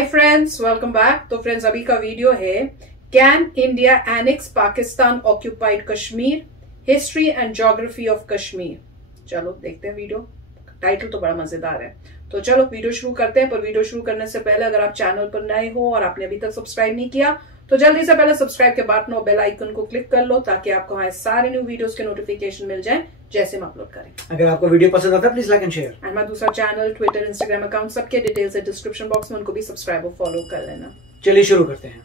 Hi friends, welcome back. तो friends, अभी का वीडियो है can India annex Pakistan occupied Kashmir, history and geography of Kashmir. चलो देखते हैं वीडियो। टाइटल तो बड़ा मजेदार है, तो चलो वीडियो शुरू करते हैं। पर वीडियो शुरू करने से पहले अगर आप चैनल पर नए हो और आपने अभी तक सब्सक्राइब नहीं किया तो जल्दी से पहले सब्सक्राइब के बटन और बेल आइकन को क्लिक कर लो ताकि आपको हमारे सारे न्यू वीडियोस के नोटिफिकेशन मिल जाएं जैसे हम अपलोड करें। अगर आपको वीडियो पसंद आता है please like and share. And मैं दूसरा चैनल, ट्विटर, इंस्टाग्राम अकाउंट सबके डिटेल्स है डिस्क्रिप्शन बॉक्स में, उनको भी सब्सक्राइब और फॉलो कर लेना। चलिए शुरू करते हैं।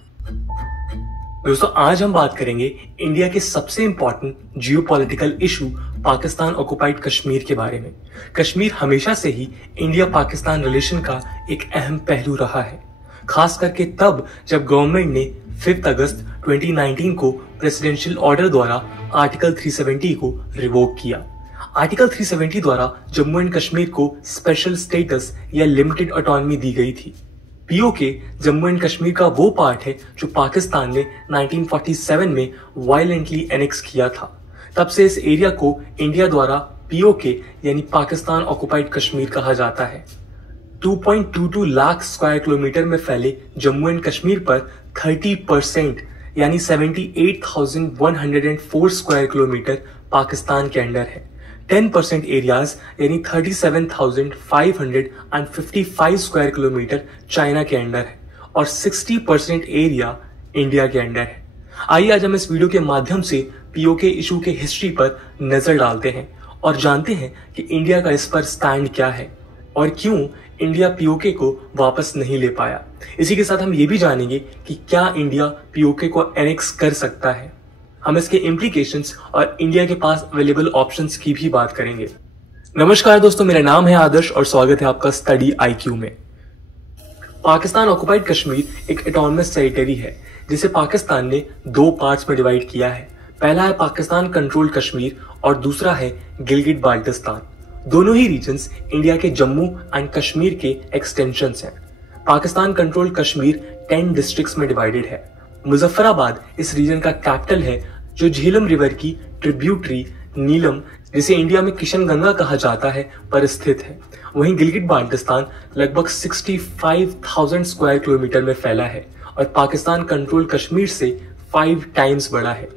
दोस्तों, आज हम बात करेंगे इंडिया के सबसे important geopolitical issue Pakistan occupied Kashmir के बारे में। कश्मीर हमेशा से ही इंडिया पाकिस्तान रिलेशन का एक अहम पहलू रहा है, खास करके तब जब गवर्नमेंट ने 5 अगस्त 2019 को प्रेसिडेंशियल ऑर्डर द्वारा आर्टिकल 370 को रिवोक किया। आर्टिकल 370 द्वारा जम्मू एंड कश्मीर को स्पेशल स्टेटस या लिमिटेड ऑटोनॉमी दी गई थी। पीओके जम्मू एंड कश्मीर का वो पार्ट है जो पाकिस्तान ने 1947 में वायलेंटली एनेक्स किया था। तब से इस एरिया को इंडिया द्वारा पीओके यानी पाकिस्तान ऑक्युपाइड कश्मीर कहा जाता है। 2.22 लाख स्क्वायर किलोमीटर में फैले जम्मू एंड कश्मीर पर 30% यानी 78,104 स्क्वायर किलोमीटर पाकिस्तान के अंडर है। 10% एरियाज यानी 37,555 स्क्वायर किलोमीटर चाइना के अंडर है और 60% एरिया इंडिया के अंडर है। आइए आज हम इस वीडियो के माध्यम से पीओके इशू के हिस्ट्री पर नजर डालते हैं और जानते हैं कि इंडिया का इस पर स्टैंड क्या है और क्यों इंडिया पीओके को वापस नहीं ले पाया। इसी के साथ हम ये भी जानेंगे कि क्या इंडिया पीओके को एनेक्स कर सकता है। हम इसके इम्प्लीकेशंस और इंडिया के पास अवेलेबल ऑप्शंस की भी बात करेंगे। नमस्कार दोस्तों, मेरा नाम है आदर्श और स्वागत है आपका स्टडी आईक्यू में। पाकिस्तान ऑक्युपाइड कश्मीर एक ऑटोनमस टेरिटरी है जिसे पाकिस्तान ने 2 पार्ट्स में डिवाइड किया है। पहला है पाकिस्तान कंट्रोल्ड कश्मीर और दूसरा है गिलगिट बाल्टिस्तान। दोनों ही रीजन्स इंडिया के जम्मू एंड कश्मीर के एक्सटेंशंस हैं। पाकिस्तान कंट्रोल्ड कश्मीर 10 डिस्ट्रिक्ट्स में डिवाइडेड है। मुजफ्फराबाद इस रीजन का कैपिटल है जो झेलम रिवर की ट्रिब्यूटरी नीलम, जिसे इंडिया में किशनगंगा कहा जाता है, पर स्थित है। वहीं गिलगिट बाल्टिस्तान लगभग 65,000 स्क्वायर किलोमीटर में फैला है और पाकिस्तान कंट्रोल्ड कश्मीर से 5 टाइम्स बड़ा है।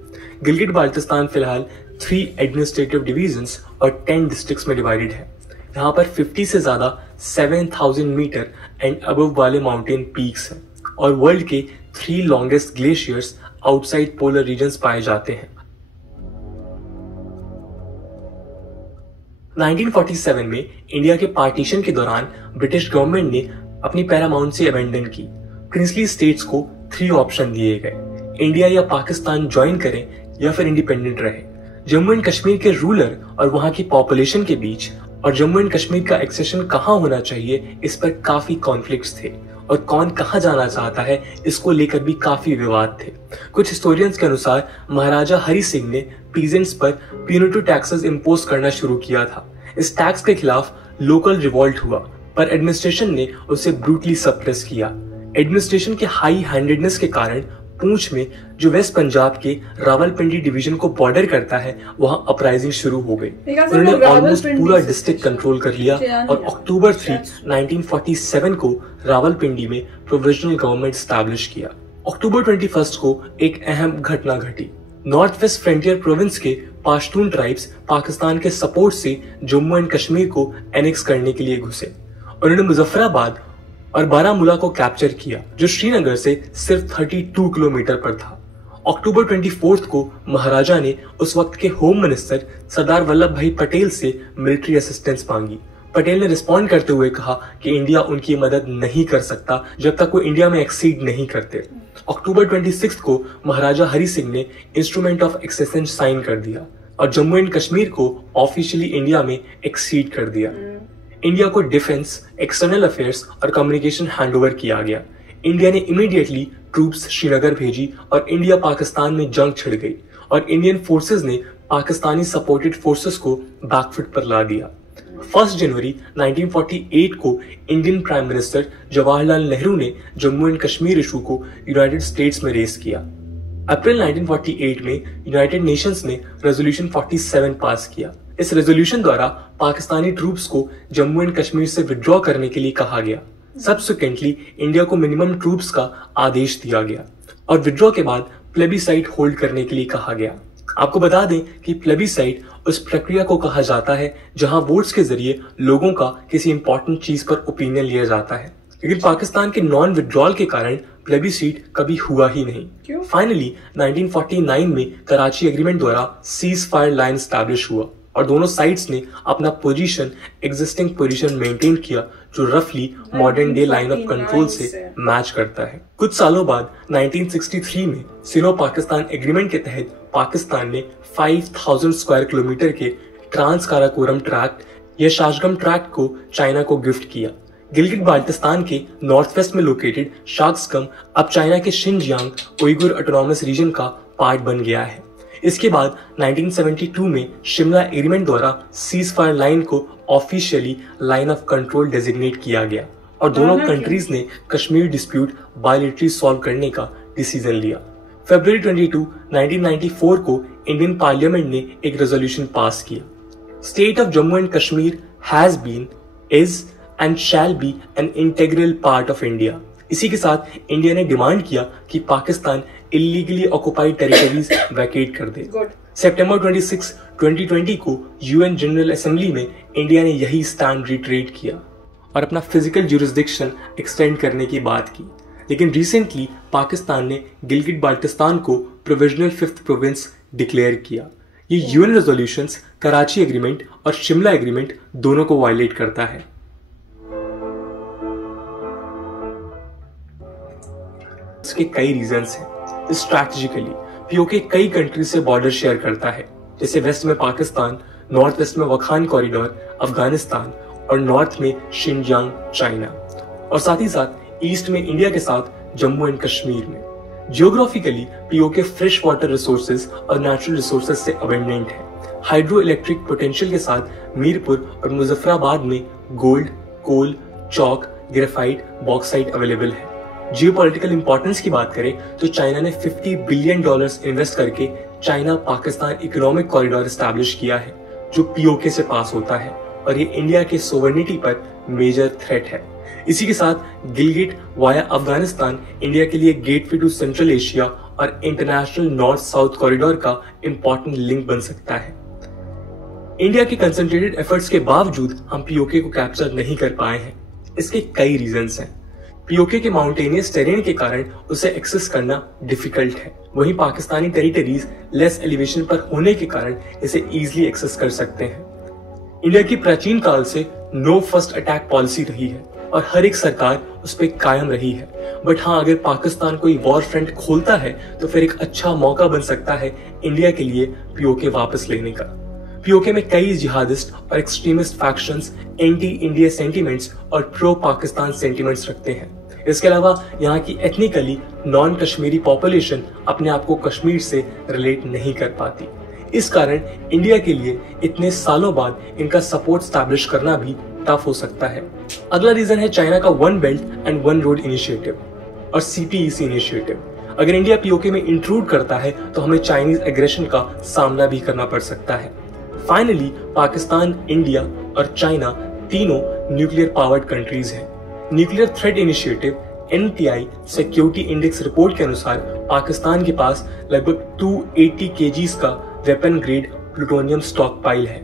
गिलगिट बाल्टिस्तान फिलहाल 3 एडमिनिस्ट्रेटिव डिवीजन्स और 10 डिस्ट्रिक्ट्स में डिवाइडेड है। यहाँ पर 50 से ज्यादा 7,000 मीटर एंड अबव वाले माउंटेन पीक्स हैं और वर्ल्ड के 3 longest glaciers outside polar regions पाए जाते हैं। 1947 में इंडिया के पार्टीशन के दौरान ब्रिटिश गवर्नमेंट ने अपनी पैरामाउंसी अबेंडन की। प्रिंसली स्टेट्स को 3 ऑप्शन दिए गए, इंडिया या पाकिस्तान ज्वाइन करें या फिर इंडिपेंडेंट रहे। जम्मू एंड कश्मीर के रूलर और वहां की पॉपुलेशन के बीच और जम्मू एंड कश्मीर का एक्सेशन कहां होना चाहिए इस पर काफी कॉन्फ्लिक्ट्स थे और कौन कहां जाना चाहता है इसको लेकर भी काफी विवाद थे। कुछ हिस्टोरियंस के अनुसार महाराजा हरि सिंह ने पीजेंट्स पर प्यूनिटिव टैक्सेस इंपोज करना शुरू किया था। इस टैक्स के खिलाफ लोकल रिवॉल्ट हुआ पर एडमिनिस्ट्रेशन ने उसे ब्रूटली सप्रेस किया। एडमिनिस्ट्रेशन के हाई हैंडेडनेस के कारण पूंछ में जो वेस्ट पंजाब के रावलपिंडी डिवीजन को बॉर्डर करता है वहां अपराइजिंग शुरू हो गई। उन्होंने ऑलमोस्ट पूरा डिस्ट्रिक्ट कंट्रोल कर लिया और अक्टूबर 3, 1947 को रावलपिंडी में प्रोविजनल गवर्नमेंट स्टैब्लिश किया। अक्टूबर 21 को एक अहम घटना घटी। नॉर्थ वेस्ट फ्रंटियर प्रोविंस के पाश्तून ट्राइब्स पाकिस्तान के सपोर्ट से जम्मू एंड कश्मीर को एनेक्स करने के लिए घुसे। उन्होंने मुजफ्फराबाद और बारामूला को कैप्चर किया जो श्रीनगर से सिर्फ 32 किलोमीटर पर था। अक्टूबर 24 को महाराजा ने उस वक्त के होम मिनिस्टर सरदार वल्लभ भाई पटेल से मिलिट्री असिस्टेंस मांगी। पटेल ने रिस्पॉन्ड करते हुए कहा कि इंडिया उनकी मदद नहीं कर सकता जब तक वो इंडिया में एक्सीड नहीं करते। अक्टूबर 26 को महाराजा हरि सिंह ने इंस्ट्रूमेंट ऑफ एक्सेशन साइन कर दिया और जम्मू एंड कश्मीर को ऑफिशियली इंडिया में एक्सीड कर दिया। इंडिया को डिफेंस, एक्सटर्नल अफेयर्स और कम्युनिकेशन हैंडओवर किया गया। इंडिया ने इमीडिएटली ट्रूप्स श्रीनगर भेजी और इंडिया पाकिस्तान में जंग छिड़ गई और इंडियन फोर्सेस ने पाकिस्तानी सपोर्टेड फोर्सेस को बैकफुट पर ला दिया। 1 जनवरी 1948 को Indian prime minister Jawaharlal Nehru ने जम्मू एंड कश्मीर इशू को यूनाइटेड स्टेट्स में रेस किया। अप्रैल 1948 में यूनाइटेड नेशंस ने रेजोल्यूशन 47 पास किया। इस रेजोल्यूशन द्वारा पाकिस्तानी ट्रूप्स को जम्मू एंड कश्मीर से विड्रॉ करने के लिए कहा गया। सब्सिक्वेंटली इंडिया को मिनिमम ट्रूप्स का आदेश दिया गया और विड्रॉ के बाद प्लेबिसाइट होल्ड करने के लिए कहा गया। आपको बता दें कि प्लेबिसाइट उस प्रक्रिया को कहा जाता है जहां वोट्स के जरिए लोगों का किसी इंपॉर्टेंट चीज पर ओपिनियन लिया जाता है, लेकिन पाकिस्तान के नॉन विड्रॉल के कारण प्लेबिसाइट कभी हुआ ही नहीं। फाइनली 1949 में कराची एग्रीमेंट द्वारा सीज फायर लाइन एस्टैब्लिश हुआ और दोनों साइड्स ने अपना एग्जिस्टिंग पोजीशन मेंटेन किया, जो रफली modern day line of control से मैच करता है। कुछ सालों बाद 1963 में सिनो पाकिस्तान एग्रीमेंट के तहत पाकिस्तान ने 5000 स्क्वायर किलोमीटर के ट्रांस काराकोरम ट्रैक्ट या शाशगम ट्रैक्ट को चाइना को गिफ्ट किया। गिलगिट बाल्टिस्तान के नॉर्थ वेस्ट में लोकेटेड शाशगम अब चाइना के शिनजियांग उइगुर ऑटोनॉमस रीजन का पार्ट बन गया है। इसके बाद 1972 में शिमला एग्रीमेंट द्वारा सीज फायर लाइन को officially line of control designate किया गया और दोनों कंट्रीज ने कश्मीर डिस्प्यूट बायलैटरली सॉल्व करने का डिसीजन लिया। फरवरी 22, 1994 को इंडियन पार्लियामेंट ने एक रेजोल्यूशन पास किया। State of Jammu and Kashmir has been, is and shall be an integral part of India. इसी के साथ इंडिया ने डिमांड किया कि Pakistan illegally occupied territories vacate कर दे। सितंबर 26, 2020 को यूएन जनरल असेंबली में इंडिया ने यही स्टैंड रिट्रेट किया और अपना फिजिकल ज्यूरिसडिक्शन एक्सटेंड करने की बात की। लेकिन रिसेंटली पाकिस्तान ने गिलगिट बाल्टिस्तान को प्रोविजनल 5th प्रोविंस डिक्लेयर किया। ये यूएन रेजोल्यूशंस कराची एग्रीमेंट और शिमला एग्रीमेंट दोनों को वायलेट करता है। इसके कई रीजंस हैं। स्ट्रैटेजिकली पीओके कई कंट्री से बॉर्डर शेयर करता है, जैसे वेस्ट में पाकिस्तान, नॉर्थ वेस्ट में वखान कॉरिडोर अफगानिस्तान और नॉर्थ में शिनजियांग चाइना, और साथ ही साथ ईस्ट में इंडिया के साथ जम्मू एंड कश्मीर में। Geographically PoK fresh water resources और नेचुरल रिसोर्सेज से अबंडेंट है। हाइड्रो इलेक्ट्रिक पोटेंशियल के साथ मीरपुर और मुजफ्फराबाद में गोल्ड, कोल, चौक, ग्रेफाइट, बॉक्साइट अवेलेबल है। जियोपॉलिटिकल इंपॉर्टेंस की बात करें तो चाइना ने $50 बिलियन इन्वेस्ट करके China Pakistan economic corridor establish किया है, जो पीओके से पास होता है और ये इंडिया के सोवरेनिटी पर मेजर थ्रेट है। इसी के साथ गिलगिट वाया अफगानिस्तान इंडिया के लिए गेटवे टू सेंट्रल एशिया और इंटरनेशनल नॉर्थ साउथ कॉरिडोर का इंपॉर्टेंट लिंक बन सकता है। इंडिया के कंसंट्रेटेड एफर्ट्स के बावजूद हम पीओके को कैप्चर नहीं कर पाए हैं। इसके कई रीजंस हैं। पीओके के माउंटेनियस टेरेन के कारण उसे एक्सेस करना डिफिकल्ट है। वहीं पाकिस्तानी टेरिटरीज लेस एलिवेशन पर होने के कारण इसे इजीली एक्सेस कर सकते हैं। इंडिया की प्राचीन काल से नो फर्स्ट अटैक पॉलिसी रही है और हर एक सरकार उस पर कायम रही है। बट हाँ, अगर पाकिस्तान कोई वॉर फ्रंट खोलता है तो फिर एक अच्छा मौका बन सकता है इंडिया के लिए पीओके वापस लेने का। पीओके में कई जिहादिस्ट और extremist factions anti India sentiments और प्रो पाकिस्तान सेंटिमेंट्स रखते हैं। इसके अलावा यहाँ की एथनिकली नॉन कश्मीरी पॉपुलेशन अपने आप को कश्मीर से रिलेट नहीं कर पाती। इस कारण इंडिया के लिए इतने सालों बाद इनका सपोर्ट स्टैब्लिश करना भी टफ हो सकता है। अगला रीजन है चाइना का one belt and one road initiative और सीपीईसी इनिशिएटिव। अगर इंडिया पीओके में इंट्रूड करता है तो हमें चाइनीज एग्रेशन का सामना भी करना पड़ सकता है। फाइनली पाकिस्तान, इंडिया और चाइना तीनों न्यूक्लियर पावर्ड कंट्रीज हैं। Nuclear threat initiative NPI security index report के अनुसार पाकिस्तान के पास लगभग 280 kgs का weapon grade plutonium stock pile है।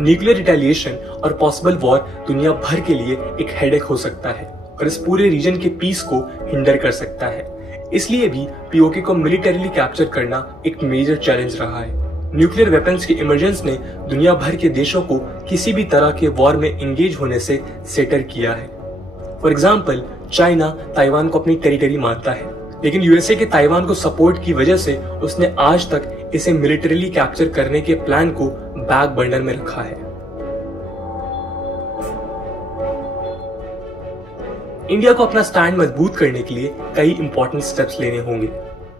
न्यूक्लियर रिटेलिएशन और पॉसिबल वॉर दुनिया भर के लिए एक हेडेक हो सकता है और इस पूरे रीजन के पीस को हिंडर कर सकता है। इसलिए भी पीओके को मिलिटरीली कैप्चर करना एक मेजर चैलेंज रहा है। न्यूक्लियर वेपन्स के इमरजेंस ने दुनिया भर के देशों को किसी भी तरह के वॉर में एंगेज होने से सेटर किया है। फॉर एग्जाम्पल, चाइना ताइवान को अपनी टेरिटरी मानता है, लेकिन यूएसए के ताइवान को सपोर्ट की वजह से उसने आज तक इसे मिलिटरीली कैप्चर करने के प्लान को बैक बर्नर में रखा है। इंडिया को अपना स्टैंड मजबूत करने के लिए कई इंपॉर्टेंट स्टेप्स लेने होंगे।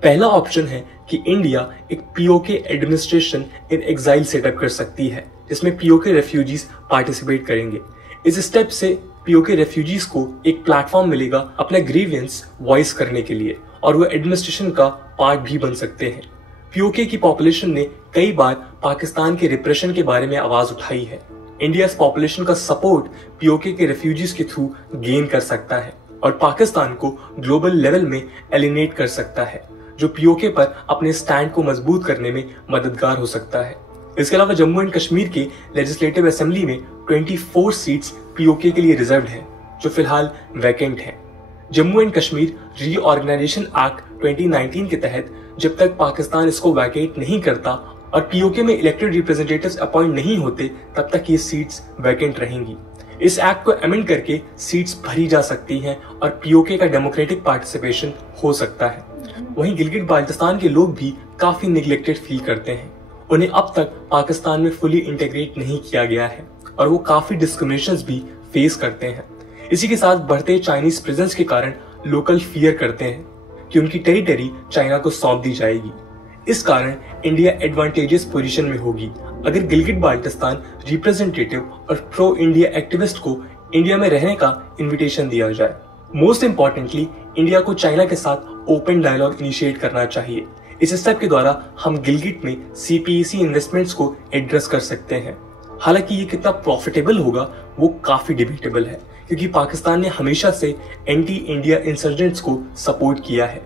पहला ऑप्शन है कि इंडिया एक PoK administration in exile setup कर सकती है, जिसमें पीओके रेफ्यूजीज पार्टिसिपेट करेंगे। इस स्टेप से पीओके रेफ्यूजीज को एक प्लेटफॉर्म मिलेगा अपना ग्रीवियंस वॉइस करने के लिए और वो एडमिनिस्ट्रेशन का पार्ट भी बन सकते हैं। पीओके की पॉपुलेशन ने कई बार पाकिस्तान के रिप्रेशन के बारे में आवाज उठाई है। इंडिया इस पॉपुलेशन का सपोर्ट पीओके के रेफ्यूजीज के थ्रू गेन कर सकता है और पाकिस्तान को ग्लोबल लेवल में एलिनेट कर सकता है, जो पीओके पर अपने स्टैंड को मजबूत करने में मददगार हो सकता है। इसके अलावा जम्मू एंड कश्मीर के लेजिस्लेटिव असेंबली में 24 सीट्स पीओके के लिए रिजर्व्ड है, जो फिलहाल वैकेंट है। Jammu and Kashmir reorganisation act 2019 के तहत जब तक पाकिस्तान इसको वैकेट नहीं करता और पीओके में इलेक्टेड रिप्रेजेंटेटिव्स अपॉइंट नहीं होते, तब तक ये सीट्स वैकेंट रहेंगी। इस एक्ट को अमेंड करके सीट्स भरी जा सकती हैं और पीओके का डेमोक्रेटिक पार्टिसिपेशन हो सकता है। वहीं गिलगित बाल्टिस्तान के लोग भी काफी निगलेक्टेड फील करते हैं। उन्हें अब तक पाकिस्तान में फुली इंटीग्रेट नहीं किया गया है और वो काफी डिस्क्रिमिनेशंस भी फेस करते हैं। इसी के साथ बढ़ते चाइनीज प्रेजेंस के कारण लोकल फियर करते हैं कि उनकी टेरिटरी चाइना को सौंप दी जाएगी। इस कारण इंडिया एडवांटेजियस पोजीशन में होगी अगर गिलगित बाल्टिस्तान रिप्रेजेंटेटिव और प्रो इंडिया एक्टिविस्ट को इंडिया में रहने का इन्विटेशन दिया जाए। मोस्ट इंपॉर्टेंटली, इंडिया को चाइना के साथ ओपन डायलॉग इनिशिएट करना चाहिए। इस स्टेप के द्वारा हम गिलगित में सीपीईसी इन्वेस्टमेंट्स को एड्रेस कर सकते हैं। हालांकि ये कितना प्रॉफिटेबल होगा वो काफी डिबेटेबल है, क्योंकि पाकिस्तान ने हमेशा से एंटी इंडिया इंसर्जेंट्स को सपोर्ट किया है।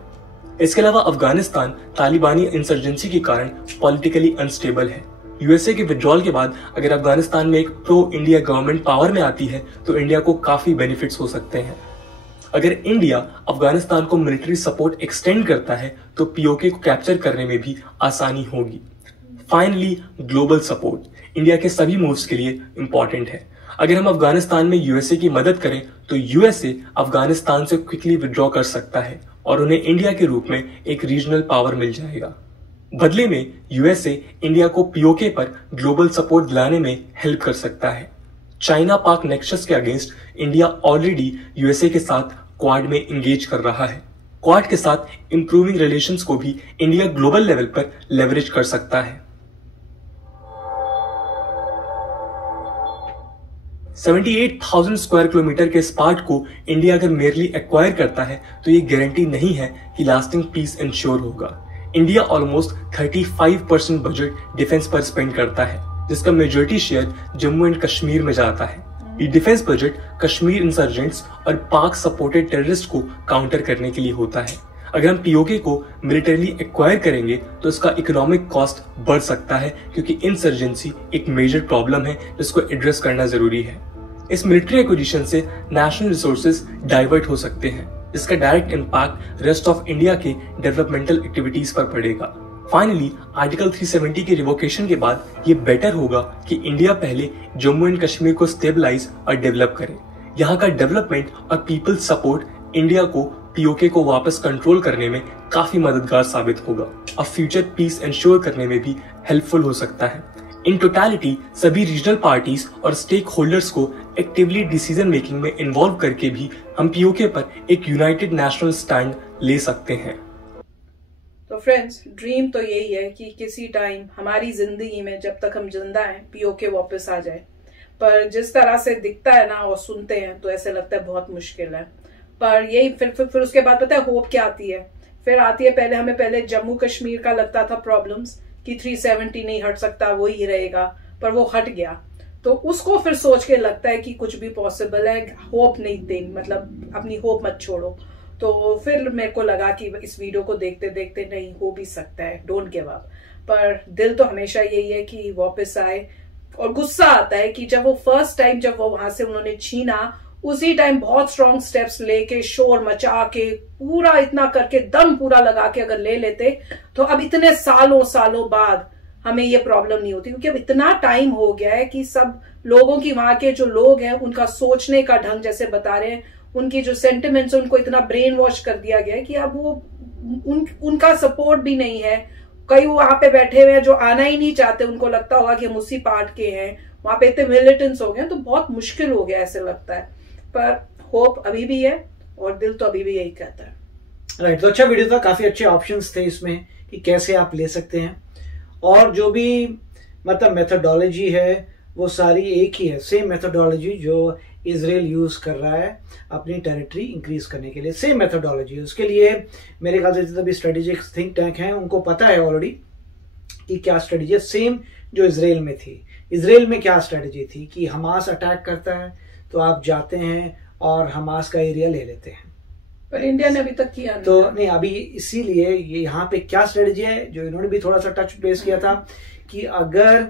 इसके अलावा अफगानिस्तान तालिबानी इंसर्जेंसी के कारण पॉलिटिकली अनस्टेबल है। यूएसए के विड्रॉल के बाद अगर अफगानिस्तान में एक प्रो इंडिया गवर्नमेंट पावर में आती है तो इंडिया को काफी बेनिफिट्स हो सकते हैं। अगर इंडिया अफगानिस्तान को मिलिट्री सपोर्ट एक्सटेंड करता है तो पीओके को कैप्चर करने में भी आसानी होगी। फाइनली, ग्लोबल सपोर्ट इंडिया के सभी मूव्स के लिए इंपॉर्टेंट है। अगर हम अफगानिस्तान में यूएसए की मदद करें तो यूएसए अफगानिस्तान से क्विकली विड्रॉ कर सकता है और उन्हें इंडिया के रूप में एक रीजनल पावर मिल जाएगा। बदले में यूएसए इंडिया को पीओके पर ग्लोबल सपोर्ट दिलाने में हेल्प कर सकता है। चाइना पाक नेक्सस के अगेंस्ट इंडिया ऑलरेडी यूएसए के साथ क्वाड में एंगेज कर रहा है। क्वाड के साथ इंप्रूविंग रिलेशंस को भी इंडिया ग्लोबल लेवल पर लेवरेज कर सकता है। 78,000 स्क्वायर किलोमीटर के इस पार्ट को इंडिया अगर मेयरली एक्वायर करता है तो ये गारंटी नहीं है कि लास्टिंग पीस इंश्योर होगा। इंडिया ऑलमोस्ट 35% बजट डिफेंस पर स्पेंड करता है, जिसका majority share Jammu and Kashmir में जाता है। ये डिफेंस बजट कश्मीर इंसर्जेंट्स और पाक सपोर्टेड टेररिस्ट को काउंटर करने के लिए होता है। अगर हम पीओके को मिलिटरीली एक्वायर करेंगे तो इसका इकोनॉमिक कॉस्ट बढ़ सकता है, क्योंकि इंसर्जेंसी एक मेजर प्रॉब्लम है जिसको एड्रेस करना जरूरी है। इस मिलिट्री एक्विजिशन से नेशनल रिसोर्सेज डाइवर्ट हो सकते हैं, जिसका direct impact rest of India के डेवलपमेंटल एक्टिविटीज पर पड़ेगा। फाइनली, आर्टिकल 370 के रिवोकेशन के बाद ये बेटर होगा कि इंडिया पहले जम्मू एंड कश्मीर को स्टेबलाइज और डेवलप करे। यहाँ का डेवलपमेंट और पीपल सपोर्ट इंडिया को पीओके को वापस कंट्रोल करने में काफी मददगार साबित होगा और फ्यूचर पीस इंश्योर करने में भी हेल्पफुल हो सकता है। इन टोटलिटी, सभी रीजनल पार्टीज और स्टेक होल्डर्स को एक्टिवली डिसीजन मेकिंग में इन्वॉल्व करके भी हम पीओके पर एक यूनाइटेड नेशनल स्टैंड ले सकते हैं। तो फ्रेंड्स, ड्रीम तो यही है कि किसी टाइम हमारी जिंदगी में जब तक हम जिंदा हैं पीओके वापस आ जाए, पर जिस तरह से दिखता है ना और सुनते हैं तो ऐसे लगता है बहुत मुश्किल है। पर यही फिर उसके बाद पता है होप क्या आती है? फिर आती है पहले जम्मू कश्मीर का लगता था प्रॉब्लम्स कि 370 नहीं हट सकता, वो ही रहेगा, पर वो हट गया। तो उसको फिर सोच के लगता है कि कुछ भी पॉसिबल है, होप नहीं दे, मतलब अपनी होप मत छोड़ो। तो फिर मेरे को लगा कि इस वीडियो को देखते देखते नहीं हो भी सकता है, डोंट गिव अप। पर दिल तो हमेशा यही है कि वापस आए। और गुस्सा आता है कि जब वो फर्स्ट टाइम जब वो वहां से उन्होंने छीना, उसी टाइम बहुत स्ट्रॉन्ग स्टेप्स लेके शोर मचा के पूरा इतना करके दम पूरा लगा के अगर ले लेते तो अब इतने सालों बाद हमें ये प्रॉब्लम नहीं होती। क्योंकि अब इतना टाइम हो गया है कि सब लोगों की, वहां के जो लोग हैं उनका सोचने का ढंग, जैसे बता रहे हैं, उनकी जो सेंटिमेंट्स, उनको इतना ब्रेन वॉश कर दिया गया है कि अब वो उनका सपोर्ट भी नहीं है। कई वहां पे बैठे हुए हैं जो आना ही नहीं चाहते, उनको लगता होगा कि हम उसी पार्ट के हैं, वहां पे इतने मिलिटेंट्स हो गए, तो बहुत मुश्किल हो गया ऐसे लगता है। पर होप अभी भी है और दिल तो अभी भी यही कहता है। राइट, तो अच्छा वीडियो था, काफी अच्छे ऑप्शंस थे इसमें कि कैसे आप ले सकते हैं, और जो भी मतलब मेथोडोलॉजी है वो सारी एक ही है, सेम मेथोडोलॉजी जो इजराइल यूज कर रहा है अपनी टेरिटरी इंक्रीज करने के लिए, सेम मेथोडोलॉजी। उसके लिए मेरे ख्याल से जितने भी स्ट्रेटेजिक थिंक टैंक हैं उनको पता है ऑलरेडी कि क्या स्ट्रेटेजी है, सेम जो इजराइल में थी इजराइल में क्या स्ट्रेटेजी थी कि हमास अटैक करता है तो आप जाते हैं और हमास का एरिया ले लेते हैं, पर इंडिया ने अभी तक किया नहीं। तो नहीं, अभी इसीलिए ये यहाँ पे क्या स्ट्रेटेजी है जो इन्होंने भी थोड़ा सा टच बेस किया था कि अगर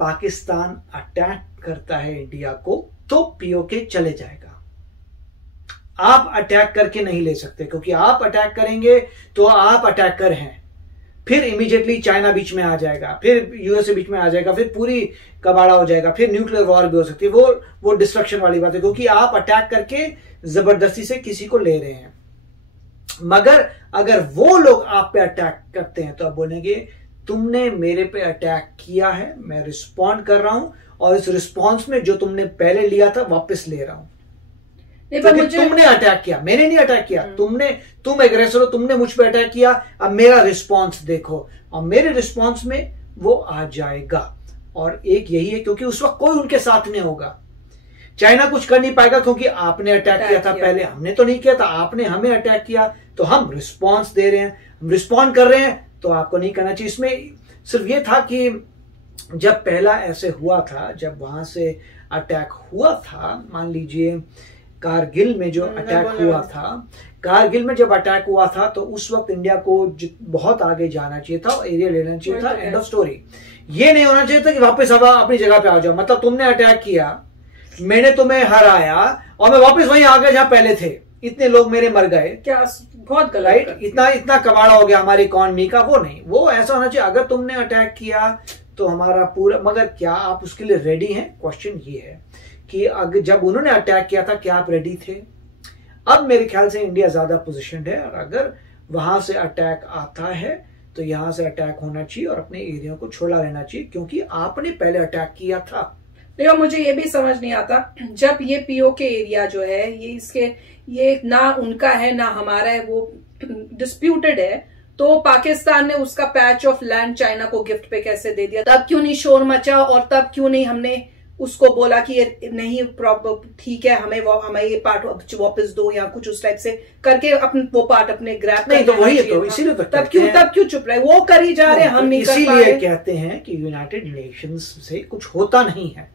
पाकिस्तान अटैक करता है इंडिया को तो पीओके चले जाएगा। आप अटैक करके नहीं ले सकते, क्योंकि आप अटैक करेंगे तो आप अटैकर हैं, फिर इमीडिएटली चाइना बीच में आ जाएगा, फिर यूएसए बीच में आ जाएगा, फिर पूरी कबाड़ा हो जाएगा, फिर न्यूक्लियर वॉर भी हो सकती है। वो डिस्ट्रक्शन वाली बात है, क्योंकि आप अटैक करके जबरदस्ती से किसी को ले रहे हैं। मगर अगर वो लोग आप पे अटैक करते हैं तो आप बोलेंगे तुमने मेरे पे अटैक किया है, मैं रिस्पॉन्ड कर रहा हूं, और इस रिस्पॉन्स में जो तुमने पहले लिया था वापस ले रहा हूं। तुमने अटैक किया, मैंने नहीं अटैक किया, तुम एग्रेसर हो, तुमने मुझ पे अटैक किया, अब मेरा रिस्पॉन्स देखो, और मेरे रिस्पॉन्स में वो आ जाएगा। और एक यही है, क्योंकि उस वक्त कोई उनके साथ नहीं होगा, चाइना कुछ कर नहीं पाएगा, क्योंकि आपने अटैक किया था पहले, हमने तो नहीं किया था, आपने हमें अटैक किया, तो हम रिस्पॉन्स दे रहे हैं, हम रिस्पॉन्ड कर रहे हैं, तो आपको नहीं करना चाहिए। इसमें सिर्फ ये था कि जब पहला ऐसे हुआ था, जब वहां से अटैक हुआ था, मान लीजिए कारगिल में जो अटैक हुआ था, कारगिल में जब अटैक हुआ था तो उस वक्त इंडिया को बहुत आगे जाना चाहिए था, एरिया लेना चाहिए था, एंड ऑफ स्टोरी। ये नहीं होना चाहिए था कि वापस अब अपनी जगह पे आ जाओ, मतलब तुमने अटैक किया, मैंने तुम्हें हराया और मैं वापस वहीं आ गया जहां पहले थे, इतने लोग मेरे मर गए, क्या बहुत गलत, राइट, इतना कबाड़ा हो गया हमारी इकोनॉमी का। वो नहीं, वो ऐसा होना चाहिए, अगर तुमने अटैक किया तो हमारा पूरा, मगर क्या आप उसके लिए रेडी हैं? क्वेश्चन ये है कि अगर जब उन्होंने अटैक किया था क्या आप रेडी थे? अब मेरे ख्याल से इंडिया ज्यादा पोजीशनड है, और अगर वहां से अटैक आता है तो यहां से अटैक होना चाहिए और अपने एरिया को छोड़ा लेना चाहिए, क्योंकि आपने पहले अटैक किया था। देखो, मुझे ये भी समझ नहीं आता, जब ये पीओके एरिया जो है ये ना उनका है ना हमारा है, वो डिस्प्यूटेड है, तो पाकिस्तान ने उसका पैच ऑफ लैंड चाइना को गिफ्ट पे कैसे दे दिया? तब क्यों नहीं शोर मचा, और तब क्यों नहीं हमने उसको बोला कि ये नहीं ठीक है, हमें ये पार्ट वापस दो, या कुछ उस टाइप से करके वो पार्ट अपने ग्रैब नहीं, तो वही है, तो इसीलिए तो तब क्यों चुप रहे? वो कर ही जा रहे हैं, हम नहीं कर पा रहे। इसीलिए कहते हैं कि यूनाइटेड नेशंस से कुछ होता नहीं है।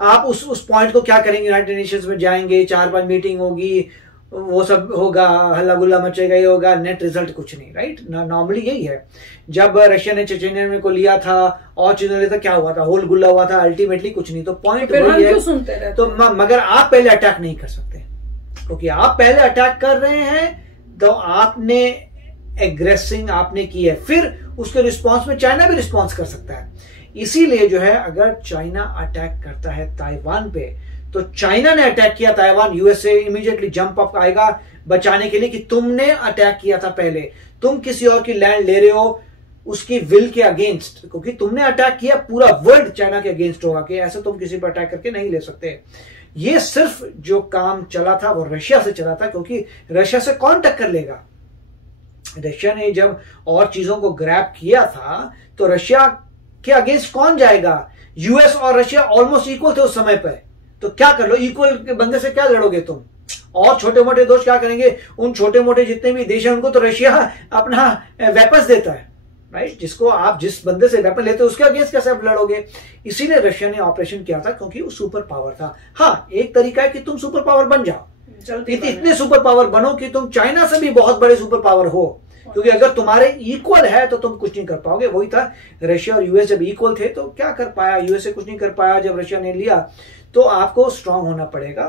आप उस पॉइंट को क्या करेंगे? यूनाइटेड नेशंस में जाएंगे, 4-5 मीटिंग होगी, वो सब होगा, हल्ला गुल्ला मचेगा, ये होगा, नेट रिजल्ट कुछ नहीं, राइट। नॉर्मली यही है। जब रशिया ने चेचेनिया को लिया था और चीजों लिया था, क्या हुआ था? होल गुल्ला हुआ था, अल्टीमेटली कुछ नहीं। तो पॉइंट वही है। तो मगर आप पहले अटैक नहीं कर सकते, क्योंकि आप पहले अटैक कर रहे हैं तो आपने एग्रेसिंग आपने की है, फिर उसके रिस्पॉन्स में चाइना भी रिस्पॉन्स कर सकता है। इसीलिए जो है, अगर चाइना अटैक करता है ताइवान पे, तो चाइना ने अटैक किया Taiwan, USA immediately jump up आएगा बचाने के लिए कि तुमने अटैक किया था पहले, तुम किसी और की लैंड ले रहे हो उसकी विल के अगेंस्ट, क्योंकि तुमने अटैक किया, पूरा वर्ल्ड चाइना के अगेंस्ट होगा कि ऐसे तुम किसी पर अटैक करके नहीं ले सकते। ये सिर्फ जो काम चला था वो रशिया से चला था, क्योंकि रशिया से कौन टक्कर लेगा? रशिया ने जब और चीजों को ग्रैब किया था तो रशिया के अगेंस्ट कौन जाएगा? यूएस और रशिया ऑलमोस्ट इक्वल थे उस समय पर, तो क्या कर लो, इक्वल के बंदे से क्या लड़ोगे तुम? और छोटे मोटे देश क्या करेंगे? उन छोटे मोटे जितने भी देश हैं उनको तो रशिया अपना वेपन्स देता है, राइट। जिसको आप जिस बंदे से वेपन लेते हो उसके अगेंस्ट कैसे आप लड़ोगे? इसीलिए रशिया ने ऑपरेशन किया था, क्योंकि वो सुपर पावर था। हाँ, एक तरीका है कि तुम सुपर पावर बन जाओ, इतने सुपर पावर बनो कि तुम चाइना से भी बहुत बड़े सुपर पावर हो, क्योंकि अगर तुम्हारे इक्वल है तो तुम कुछ नहीं कर पाओगे। वही था, रशिया और यूएस जब इक्वल थे तो क्या कर पाया? यूएसए कुछ नहीं कर पाया जब रशिया ने लिया। तो आपको स्ट्रांग होना पड़ेगा।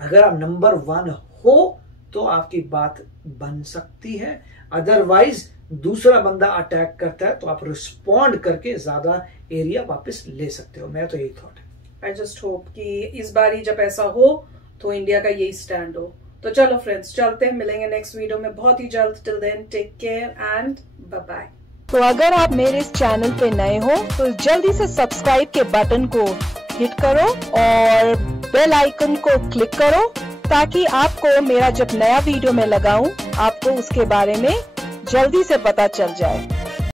अगर आप नंबर 1 हो तो आपकी बात बन सकती है, अदरवाइज दूसरा बंदा अटैक करता है तो आप रिस्पॉन्ड करके ज्यादा एरिया वापस ले सकते हो। मैं तो यही थॉट है। आई जस्ट होप कि इस बार ही जब ऐसा हो तो इंडिया का यही स्टैंड हो। तो चलो फ्रेंड्स, चलते हैं, मिलेंगे नेक्स्ट वीडियो में बहुत ही जल्द। Till then, take care and bye bye. तो अगर आप मेरे इस चैनल पे नए हो तो जल्दी से सब्सक्राइब के बटन को हिट करो और बेल आइकन को क्लिक करो, ताकि आपको मेरा जब नया वीडियो मैं लगाऊं आपको उसके बारे में जल्दी से पता चल जाए।